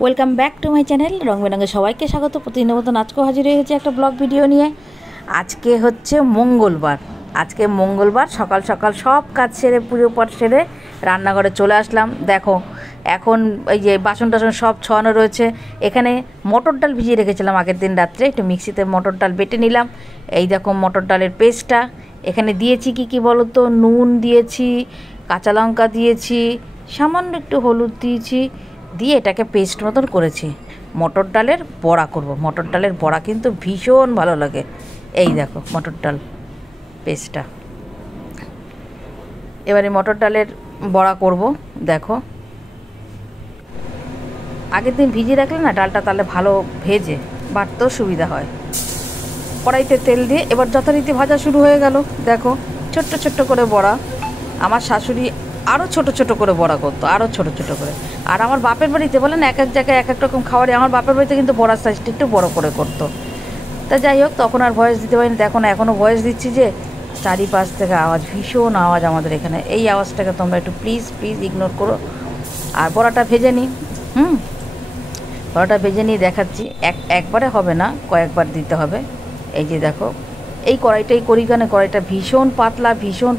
Welcome back to my channel রং বেরঙে সবাইকে স্বাগত। প্রতিদিনের মতন আজকেও হাজির হয়ে গেছে একটা ব্লগ ভিডিও নিয়ে। আজকে হচ্ছে মঙ্গলবার সকাল সকাল সব কাজ সেরে পুজো পাঠ সেরে রান্নাঘরে চলে আসলাম। দেখো এখন এই যে বাসন টাসন সব ছোয়ানো রয়েছে। এখানে মটর ডাল ভিজিয়ে রেখেছিলাম আগের দিন রাত্রে, একটু মিক্সিতে মটর ডাল বেটে নিলাম। এই দেখো মটর ডালের পেস্টটা এখানে দিয়েছি। কি বলো তো, নুন দিয়েছি, কাঁচা লঙ্কা দিয়েছি, সামান্য একটু হলুদ দিয়েছি, দিয়ে এটাকে পেস্ট মতন করেছি। মটর ডালের বড়া করব। মটর ডালের বড়া কিন্তু ভীষণ ভালো লাগে। এই দেখো মটর ডাল পেস্টটা। এবারে মটর ডালের বড়া করব। দেখো আগের দিন ভিজিয়ে রাখলে না ডালটা তাহলে ভালো ভেজে বাটতেও সুবিধা হয়। কড়াইতে তেল দিয়ে এবার যথারীতি ভাজা শুরু হয়ে গেল। দেখো ছোট্ট ছোট্ট করে বড়া। আমার শাশুড়ি আরও ছোট ছোট করে বড়া করতো, আরও ছোট ছোট করে। আর আমার বাপের বাড়িতে বলেন এক এক জায়গায় এক এক রকম খাবারই, আমার বাপের বাড়িতে কিন্তু বড়ার সাইজটা একটু বড় করে করতো। তা যাই হোক, তখন আর ভয়েস দিতে পারিনি। দেখো না এখনও ভয়েস দিচ্ছি যে চারিপাশ থেকে আওয়াজ, ভীষণ আওয়াজ আমাদের এখানে। এই আওয়াজটাকে তোমরা একটু প্লিজ ইগনোর করো। আর বড়াটা ভেজে নিই। বড়াটা ভেজে নিয়ে দেখাচ্ছি। একবারে হবে না, কয়েকবার দিতে হবে। এই যে দেখো এই কড়াইটাই করি কেন, কড়াইটা ভীষণ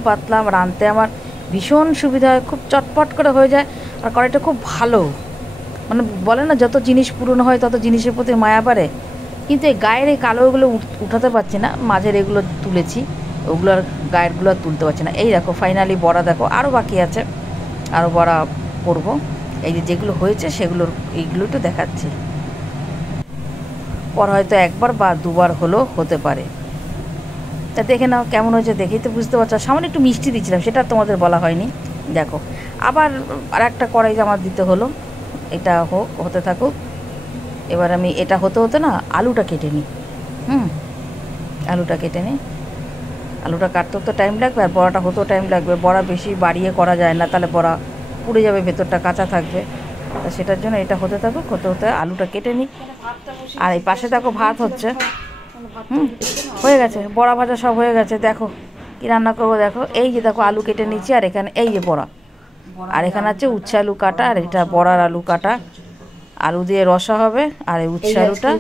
পাতলা। আমার আনতে আমার ভীষণ সুবিধা হয়, খুব চটপট করে হয়ে যায়। আর কড়াইটা খুব ভালো, মানে বলে না যত জিনিস পুরনো হয় তত জিনিসের প্রতি মায়া বাড়ে। কিন্তু এই গায়ের এই কালোগুলো উঠাতে পারছি না, মাঝের এগুলো তুলেছি, ওগুলোর গায়েরগুলো তুলতে পারছি না। এই দেখো ফাইনালি বড়া দেখো, আরও বাকি আছে, আরও বড়া করব। এই যে যেগুলো হয়েছে সেগুলোর এইগুলো একটু দেখাচ্ছি। পর হয়তো একবার বা দুবার হলেও হতে পারে। তা দেখে নাও কেমন হয়েছে, দেখেই তো বুঝতে পারছো। সামান্য একটু মিষ্টি দিচ্ছিলাম, সেটা তোমাদের বলা হয়নি। দেখো আবার আর একটা কড়াই আমার দিতে হলো। এটা হতে থাকুক। এবার আমি এটা হতে না আলুটা কেটে নিই। আলুটা কেটে নিই। আলুটা কাটতেও তো টাইম লাগবে, আর বড়াটা হতেও টাইম লাগবে। বড়া বেশি বাড়িয়ে করা যায় না, তাহলে বড়া পুড়ে যাবে, ভেতরটা কাঁচা থাকবে। তা সেটার জন্য এটা হতে থাকুক। হতে আলুটা কেটে নিই। আর এই পাশে দেখো ভাত হচ্ছে। হয়ে গেছে, বড়া ভাজা সব হয়ে গেছে। দেখো কী রান্না করবো। দেখো এই যে দেখো আলু কেটে নিচ্ছি, আর এখানে এই যে বড়া, আর এখানে আছে উচ্ছে আলু কাটা, আর এটা বড়ার আলু কাটা। আলু দিয়ে রসা হবে, আর এই উচ্ছে আলুটা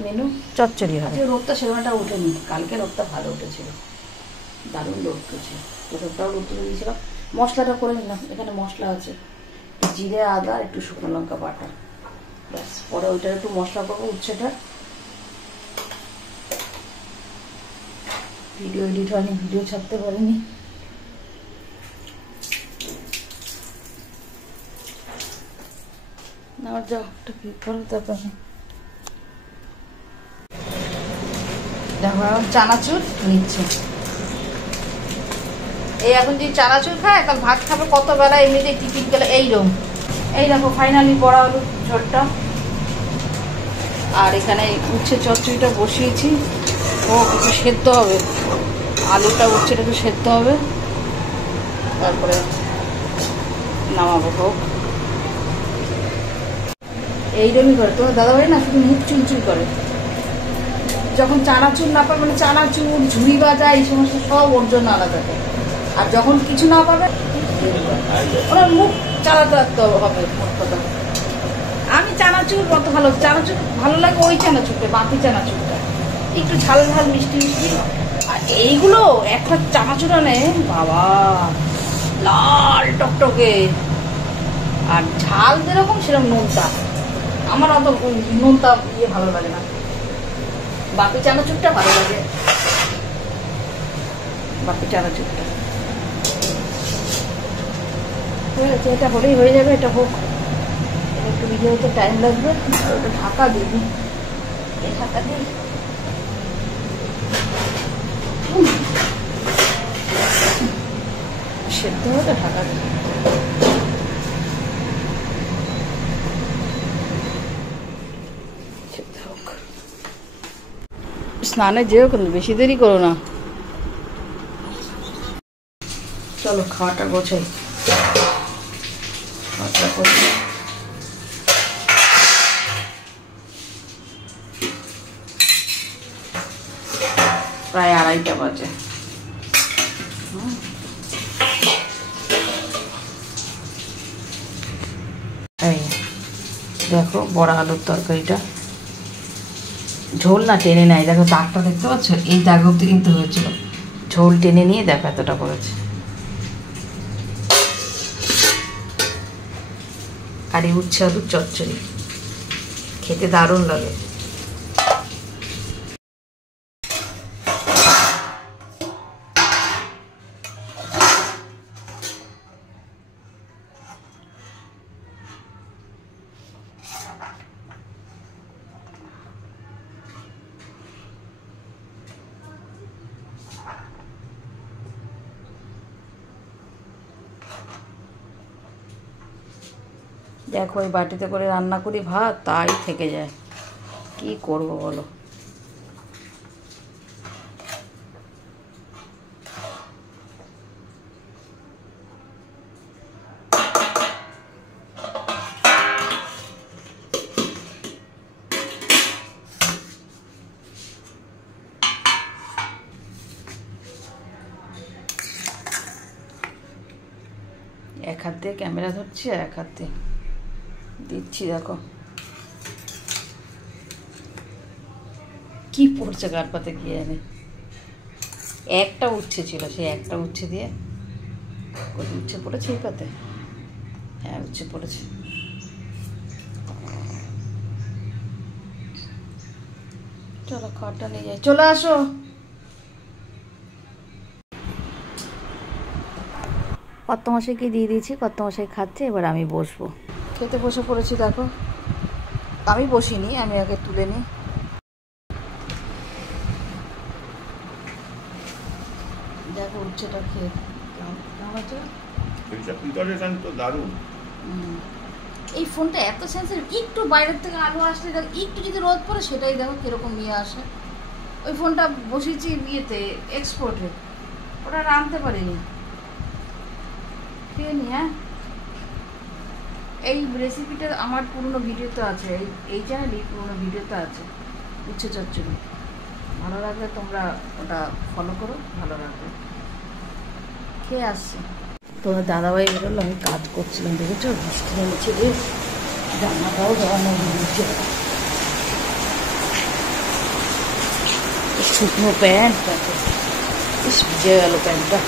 চচ্চড়ি হবে। রোদটা সেরকমটা ওঠেনি, কালকে রোদটা ভালো উঠেছিল, দারুণ রোদ উঠেছে। রোদটাও রোদ তুলে দিয়েছিলাম। মশলাটা করে নিলাম। এখানে মশলা আছে জিরে, আদা, একটু শুকনো লঙ্কা বাটা, ব্যাস। পরে ওইটার একটু মশলা করবো উচ্ছেটা। ভিডিও এডিট হয়নি, ভিডিও ছাড়তে পারিনি। আমার যাও একটা কি করো, তারপর দেখো এখন চানাচুর নিচ্ছে। এই এখন যদি চানাচুর খায় এখন ভাত খাবে কত বেলা, এমনিতে টিফিন গেলে এইরকম। এই দেখো ফাইনালি বড়া আলু ঝোলটা। আর এখানে উচ্ছে চচ্চড়িটা বসিয়েছি। ও একটু সেদ্ধ হবে, আলুটা উচ্ছেটা একটু সেদ্ধ হবে, তারপরে নামাবো। হোক এইরকমই করে তোমার দাদাভাই না, শুধু মুখ চুলচুল করে। যখন চানাচুর না পাবে, মানে চানাচুর, ঝুড়ি ভাজা, এই সমস্ত সব ওর জন্য আলাদা থাকে। আর যখন কিছু না পাবে ওনার মুখ চালাতে রাখতে হবে। আমি চানাচুর কত ভালো, চানাচুর ভালো লাগে ওই চানাচুরটা, বাকি চানাচুরটা একটু ঝাল মিষ্টি। আর এইগুলো একটা চানাচুর আনে বাবা, লাল টকটকে, আর ঝাল যেরকম সেরকম নোনতা। আমার অত নোনতা ভালো লাগে না, বাকি চানাচুরটা ভালো লাগে। বাকি চানাচুরটা হয়ে গেছে, এটা হলেই হয়ে যাবে। এটা হোক, একটু ভিজে হতে টাইম লাগবে। ওটা ঢাকা দিবি, এই ঢাকা দিই। সেদ্ধ হতে ঢাকা দিবি। সেদ্ধ হোক। স্নানে যেও কিন্তু বেশি দেরি করো না। চলো খাওয়াটা গোছাই। প্রায় 2:30 বাজে। এই দেখো বড়া আলুর তরকারিটা ঝোল না টেনে নেয়, দেখো দাগটা দেখতে পাচ্ছ, এই দাগ অব্দি কিন্তু হয়েছিল, ঝোল টেনে নিয়ে দেখো এতটা করেছে। আর এই উচ্ছে আলুর চচ্চড়ি খেতে দারুণ লাগে। দেখো ওই বাটিতে করে রান্না করি ভাত, তাই থেকে যায়, কি করব বলো। এক হাত দিয়ে ক্যামেরা ধরছি আর এক হাত দিয়ে দিচ্ছি, দেখো কি পড়ছে কার পাতে গিয়ে জানে। একটা উচ্ছে ছিল, সেই একটা উচ্ছে দিয়ে কত উচ্ছে পড়েছে এই পাতে, হ্যাঁ উচ্ছে পড়েছে। চলো খাওয়াটা নিয়ে যাই, চলে আসো। কর্তামশাইকে দিয়ে দিয়েছি, কর্তামশাই খাচ্ছে, এবার আমি বসবো, খেতে বসে পড়েছি। দেখো আমি বসিনি, আমি আগে তুলে নিই। দেখো উচ্ছেটা খেয়ে কেমন আছে, দারুণ। এই ফোনটা এত সেন্সিটিভ, একটু বাইরের থেকে আলো আসলে দেখো, একটু যদি রোদ পড়ে সেটাই দেখো কিরকম ইয়ে আসে। ওই ফোনটা বসিয়েছি ইয়েতে এক্সপোর্টে, ওটা আনতে পারিনি। খেয়ে নি। হ্যাঁ এই রেসিপিটা আমার পুরনো ভিডিওতে আছে, এই চ্যানেলে পুরনো ভিডিওতে আছে উচ্ছে চচ্চড়ি, ভালো লাগলে তোমরা ওটা ফলো করো, ভালো লাগবে। খেয়ে আসছি। তোমার দাদাভাই বেরোলো, আমি কাজ করছিলাম, দেখেছো বৃষ্টি নেমেছে রে, জামাটাও জড়ানো হয়েছে, শুকনো প্যান্ট, বেশ ভিজে গেল প্যান্টটা।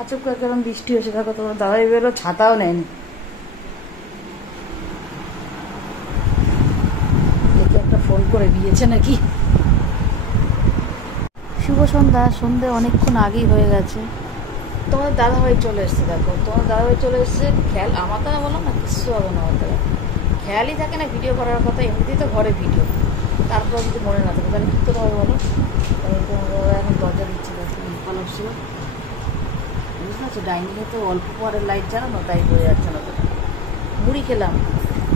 আচমকা করে কেরম বৃষ্টি হয়েছে, দেখো তোমার দাদাই বেরো ছাতাও নেয়নি। একে একটা ফোন করে দিয়েছে নাকি। শুভ সন্ধ্যা, সন্ধ্যে অনেকক্ষণ আগেই হয়ে গেছে। তোমার দাদাভাই চলে এসছে, দেখো তোমার দাদাভাই চলে এসছে। খেয়াল আমার দ্বারা বলো না, কিছু হবে না আমার দ্বারা, খেয়ালই থাকে না ভিডিও করার কথা, এমনিতেই তো ঘরে ভিডিও, তারপর যদি মনে না থাকে তাহলে কী করে হবে বলো। তোমার দাদা এখন দরজা দিচ্ছে, দেখো পালক ছিল বুঝতে পারছো, ডাইনিংয়ে তো অল্প পরের লাইট জ্বালানো, তাই বোঝা যাচ্ছে না। তো মুড়ি খেলাম,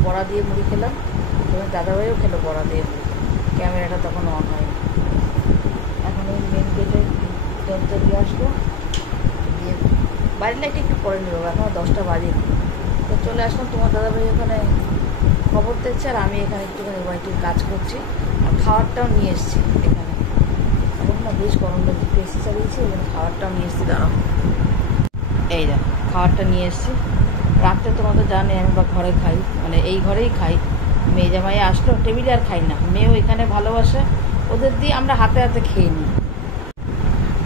বড়া দিয়ে মুড়ি খেলাম, তোমার দাদাভাইও খেলো বড়া দিয়ে মুড়ি, ক্যামেরাটা তখন অন হয়নি। এখন ওই মেন গেটে দরজা দিয়ে আসবো, দিয়ে বাড়ির লাইট একটু পরে নেবো, এখনও 10টা বাজেনি। তো চলে আসলাম, তোমার দাদাভাই ওখানে খবর দেখছে, আর আমি এখানে একটুখানি বাড়িটির কাজ করছি, আর খাবারটাও নিয়ে এসেছি এখানে। এখন না বেশ গরম লাগছে, এসি চালিয়েছি, ওই জন্য খাবারটাও নিয়ে এসেছি। দাঁড়াও, এই দেখো খাবারটা নিয়ে এসেছি। রাত্রে তোমাদের জানে আমি বা ঘরে খাই, মানে এই ঘরেই খাই। মেয়ে জামাই আসলো, টেবিলে আর খাই না, মেয়েও এখানে ভালোবাসে, ওদের দিয়ে আমরা হাতে হাতে খেয়ে নিই।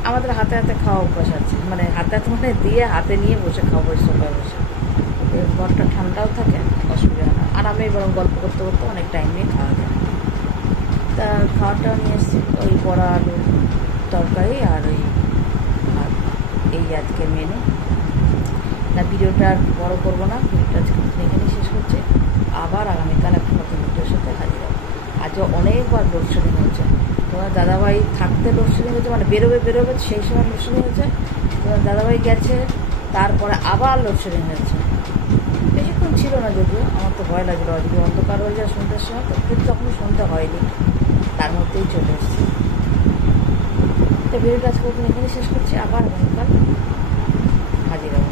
আমাদের হাতে হাতে খাওয়া অভ্যাস আছে, মানে হাতে হাতে মানে দিয়ে হাতে নিয়ে বসে খাওয়া, বসে সবাই বসে। ঘরটা ঠান্ডাও থাকে, অসুবিধা হয় না। আরামে বরং গল্প করতে করতে অনেক টাইম নিয়ে খাওয়া যায়। তা খাওয়াটা নিয়ে এসেছি ওই বড়া আলুর তরকারি আর ওই ভাত, এই আজকের মেনু। না ভিডিওটা আর বড়ো করবো না, ভিডিওটা আজকে এখানেই শেষ করছি। আবার আগামীকাল একটা নতুন ভিডিওর সাথে হাজির হবো। আজও অনেকবার লোডশেডিং হয়েছে। তোমার দাদাভাই থাকতে লোডশেডিং হয়েছে, মানে বেরোবে সেই সময় লোডশেডিং হয়েছে। তোমার দাদাভাই গেছে, তারপরে আবার লোডশেডিং হয়েছে। বেশিক্ষণ ছিল না যদিও, আমার তো ভয় লাগলো আজকে অন্ধকার হয়ে যায় সন্ধ্যের সময়, তো কিন্তু তখনও সন্ধ্যা হয়নি, তার মধ্যেই চলে এসেছি। তো ভিডিওটা আজকে এখানে শেষ করছি, আবার আগামীকাল হাজির হবো।